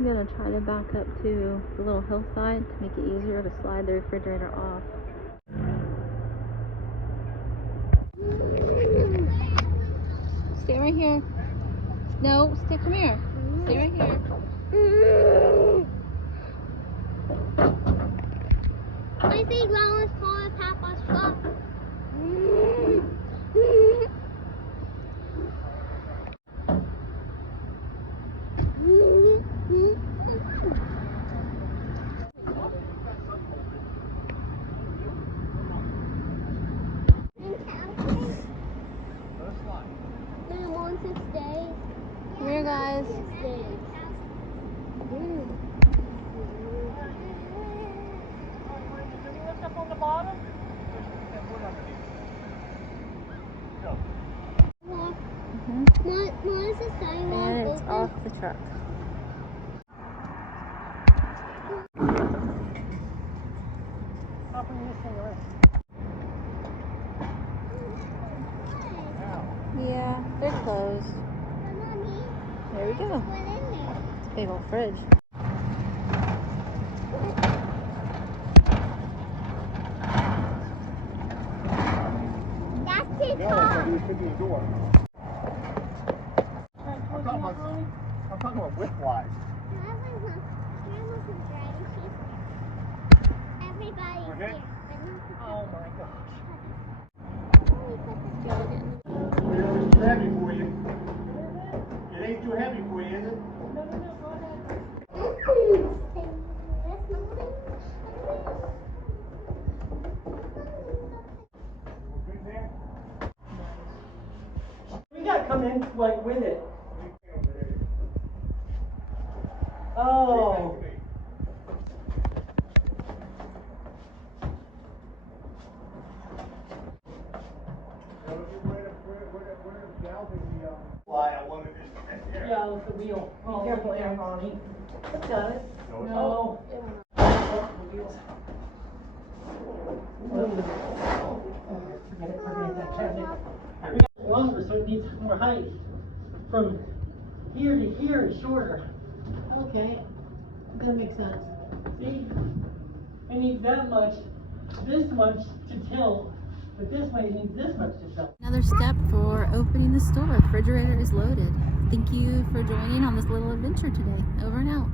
I'm gonna try to back up to the little hillside to make it easier to slide the refrigerator off. Stay right here. No, stay, come here. Stay right here. I think Mama's calling Papa's shop. Come here, guys. And it's off the truck. Yeah, they're closed. There we go. It's a big old fridge. That's the car. I'm talking about width-wise. Everybody's here. Oh my gosh. It's Too heavy for you. It ain't too heavy for you, is it? We gotta come in like with it. Oh. Why I wanted this. Yeah, with the wheel. Be careful, Aaron, Ronnie. That's got it. No. Forget that cabinet. It's longer, so it needs more height. From here to here is shorter. Okay, that makes sense. See? It needs that much, this much to tilt, but this way it needs this much to tilt. Another step for opening the store. The refrigerator is loaded. Thank you for joining on this little adventure today. Over and out.